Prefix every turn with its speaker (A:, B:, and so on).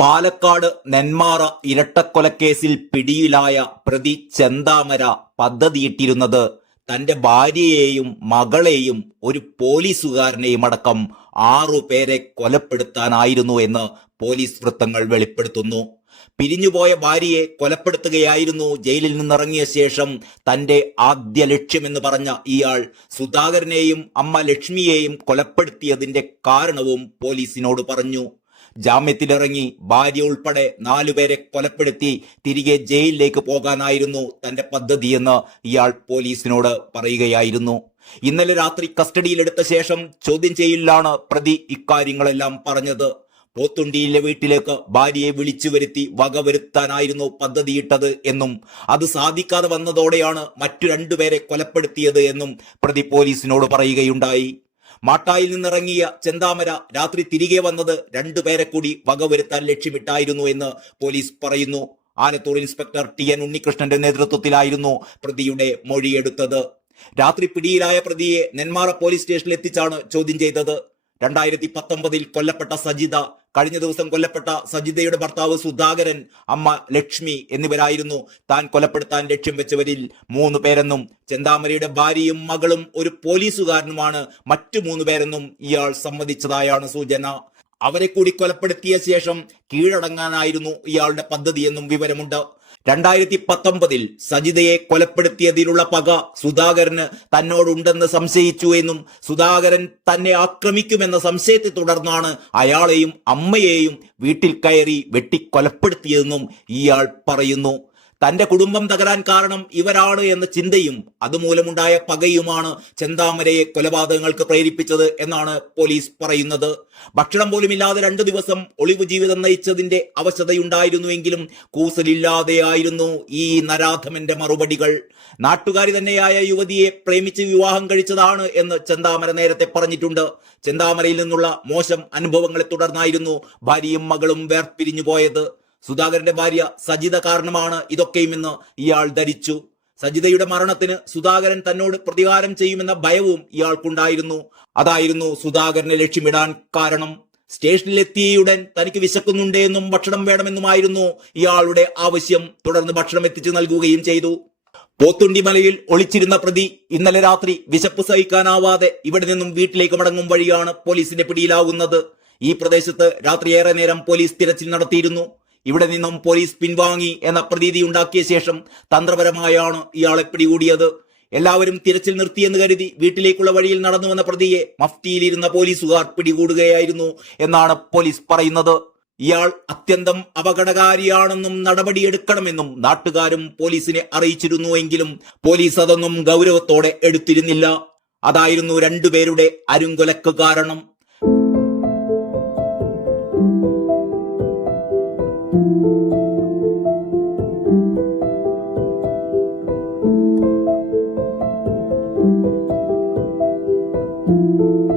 A: പാലക്കാട് നെന്മാറ ഇരട്ടക്കൊലക്കേസിൽ പിടിയിലായ പ്രതി ചെന്താമര പദ്ധതിയിട്ടിരുന്നത് തന്റെ ഭാര്യയെയും മകളെയും ഒരു പോലീസുകാരനെയും അടക്കം ആറുപേരെ കൊലപ്പെടുത്താനായിരുന്നു എന്ന് പോലീസ് വൃത്തങ്ങൾ വെളിപ്പെടുത്തുന്നു. പിരിഞ്ഞുപോയ ഭാര്യയെ കൊലപ്പെടുത്തുകയായിരുന്നു ജയിലിൽ നിന്നിറങ്ങിയ ശേഷം തന്റെ ആദ്യ ലക്ഷ്യമെന്ന് പറഞ്ഞ ഇയാൾ സുധാകരനെയും അമ്മ ലക്ഷ്മിയെയും കൊലപ്പെടുത്തിയതിന്റെ കാരണവും പോലീസിനോട് പറഞ്ഞു. ജാമ്യത്തിലിറങ്ങി ഭാര്യ ഉൾപ്പെടെ നാലുപേരെ കൊലപ്പെടുത്തി തിരികെ ജയിലിലേക്ക് പോകാനായിരുന്നു തന്റെ പദ്ധതിയെന്ന് ഇയാൾ പോലീസിനോട് പറയുകയായിരുന്നു. ഇന്നലെ രാത്രി കസ്റ്റഡിയിലെടുത്ത ശേഷം ചോദ്യം ചെയ്യലിലാണ് പ്രതി ഇക്കാര്യങ്ങളെല്ലാം പറഞ്ഞത്. പോത്തുണ്ടിയിലെ വീട്ടിലേക്ക് ഭാര്യയെ വിളിച്ചു വരുത്തി വകവരുത്താനായിരുന്നു പദ്ധതിയിട്ടത് എന്നും അത് സാധിക്കാതെ വന്നതോടെയാണ് മറ്റു രണ്ടുപേരെ കൊലപ്പെടുത്തിയത് എന്നും പ്രതി പോലീസിനോട് പറയുകയുണ്ടായി. മാട്ടായിൽ നിന്നിറങ്ങിയ ചെന്താമര രാത്രി തിരികെ വന്നത് രണ്ടുപേരെ കൂടി വകവരുത്താൻ ലക്ഷ്യമിട്ടായിരുന്നു എന്ന് പോലീസ് പറയുന്നു. ആലത്തൂർ ഇൻസ്പെക്ടർ ടി എൻ ഉണ്ണികൃഷ്ണന്റെ നേതൃത്വത്തിലായിരുന്നു പ്രതിയുടെ മൊഴിയെടുത്തത്. രാത്രി പിടിയിലായ പ്രതിയെ നെന്മാറ പോലീസ് സ്റ്റേഷനിൽ എത്തിച്ചാണ് ചോദ്യം ചെയ്തത്. രണ്ടായിരത്തി പത്തൊമ്പതിൽ കൊല്ലപ്പെട്ട സജിത കഴിഞ്ഞ ദിവസം കൊല്ലപ്പെട്ട സജിതയുടെ ഭർത്താവ് സുധാകരൻ അമ്മ ലക്ഷ്മി എന്നിവരായിരുന്നു താൻ കൊലപ്പെടുത്താൻ ലക്ഷ്യം വെച്ചവരിൽ മൂന്ന് പേരെന്നും ചെന്താമരയുടെ ഭാര്യയും മകളും ഒരു പോലീസുകാരനുമാണ് മറ്റു മൂന്ന് പേരെന്നും ഇയാൾ സമ്മതിച്ചതായാണ് സൂചന. അവരെ കൂടി കൊലപ്പെടുത്തിയ ശേഷം കീഴടങ്ങാനായിരുന്നു ഇയാളുടെ പദ്ധതിയെന്നും വിവരമുണ്ട്. രണ്ടായിരത്തി പത്തൊമ്പതിൽ സജിതയെ കൊലപ്പെടുത്തിയതിലുള്ള പക സുധാകരന് തന്നോടുണ്ടെന്ന് സംശയിച്ചു എന്നും സുധാകരൻ തന്നെ ആക്രമിക്കുമെന്ന സംശയത്തെ തുടർന്നാണ് അയാളെയും അമ്മയെയും വീട്ടിൽ കയറി വെട്ടിക്കൊലപ്പെടുത്തിയതെന്നും ഇയാൾ പറയുന്നു. തന്റെ കുടുംബം തകരാൻ കാരണം ഇവരാണ് എന്ന ചിന്തയും അതുമൂലമുണ്ടായ പകയുമാണ് ചെന്താമരയെ കൊലപാതകങ്ങൾക്ക് പ്രേരിപ്പിച്ചത് എന്നാണ് പോലീസ് പറയുന്നത്. ഭക്ഷണം പോലുമില്ലാതെ രണ്ടു ദിവസം ഒളിവു ജീവിതം നയിച്ചതിന്റെ അവശതയുണ്ടായിരുന്നുവെങ്കിലും കൂസലില്ലാതെയായിരുന്നു ഈ നരാധമന്റെ മറുപടികൾ. നാട്ടുകാരി തന്നെയായ യുവതിയെ പ്രേമിച്ച് വിവാഹം കഴിച്ചതാണ് എന്ന് ചെന്താമര നേരത്തെ പറഞ്ഞിട്ടുണ്ട്. ചെന്താമരയിൽ നിന്നുള്ള മോശം അനുഭവങ്ങളെ തുടർന്നായിരുന്നു ഭാര്യയും മകളും വേർപിരിഞ്ഞു പോയത് സുധാകരന്റെ ഭാര്യ സജിത കാരണമാണ് ഇതൊക്കെയും ഇന്ന് ഇയാൾ ധരിച്ചു. സജിതയുടെ മരണത്തിന് സുധാകരൻ തന്നോട് പ്രതികാരം ചെയ്യുമെന്ന ഭയവും ഇയാൾക്കുണ്ടായിരുന്നു. അതായിരുന്നു സുധാകരനെ ലക്ഷ്യമിടാൻ കാരണം. സ്റ്റേഷനിലെത്തിയുടൻ തനിക്ക് വിശക്കുന്നുണ്ടെന്നും ഭക്ഷണം വേണമെന്നുമായിരുന്നു ഇയാളുടെ ആവശ്യം. തുടർന്ന് ഭക്ഷണം എത്തിച്ചു നൽകുകയും ചെയ്തു. പോത്തുണ്ടി മലയിൽ ഒളിച്ചിരുന്ന പ്രതി ഇന്നലെ രാത്രി വിശപ്പ് സഹിക്കാനാവാതെ ഇവിടെ നിന്നും വീട്ടിലേക്ക് മടങ്ങും വഴിയാണ് പോലീസിന്റെ പിടിയിലാകുന്നത് ഈ പ്രദേശത്ത് ഏറെ നേരം പോലീസ് തിരച്ചിൽ നടത്തിയിരുന്നു. ഇവിടെ നിന്നും പോലീസ് പിൻവാങ്ങി എന്ന പ്രതീതി ഉണ്ടാക്കിയ ശേഷം തന്ത്രപരമായാണ് ഇയാളെ പിടികൂടിയത്. എല്ലാവരും തിരച്ചിൽ നിർത്തിയെന്ന് കരുതി വീട്ടിലേക്കുള്ള വഴിയിൽ നടന്നു വന്ന പ്രതിയെ മഫ്തിയിലിരുന്ന പോലീസുകാർ പിടികൂടുകയായിരുന്നു എന്നാണ് പോലീസ് പറയുന്നത്. ഇയാൾ അത്യന്തം അപകടകാരിയാണെന്നും നടപടിയെടുക്കണമെന്നും നാട്ടുകാരും പോലീസിനെ അറിയിച്ചിരുന്നുവെങ്കിലും പോലീസ് അതൊന്നും ഗൗരവത്തോടെ എടുത്തിരുന്നില്ല. അതായിരുന്നു രണ്ടുപേരുടെ അരുങ്കൊലക്ക് കാരണം. thank you